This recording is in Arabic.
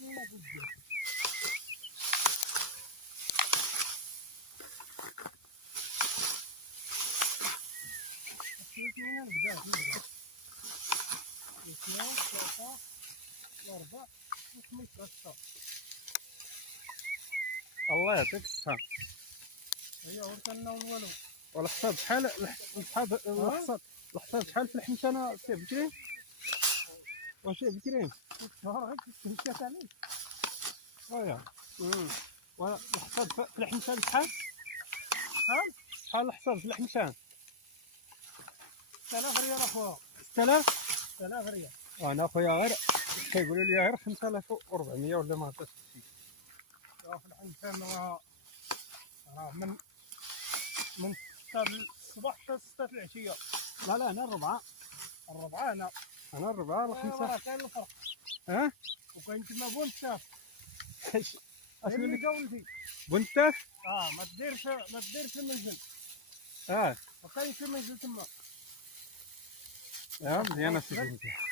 الله يعطيك الصحة. هي ورثنا والو. والحصاد شحال الحصاد شحال في الحمشانة سي بكري؟ واش بكري؟ مشات عليك. ويا والحصاد في الحمشان شحال؟ شحال الحصاد في الحمشان؟ 6000 ريال اخويا. 6000؟ 6000 ريال. وانا اخويا غير كيقولوا لي غير 5400 ولا ما عرفتش شي. في الحمشان راه من 6 الصباح حتى 6 العشيه. لا انا الربعة. الربعه انا الربعة الخمسة. راه كاين الفرق. وكاين تما بونتاف. اش اللي منك قولتي بنتاف؟ ما تديرش المنزل. ما كاينش المنزل تما. مزيانة سي بنتاف.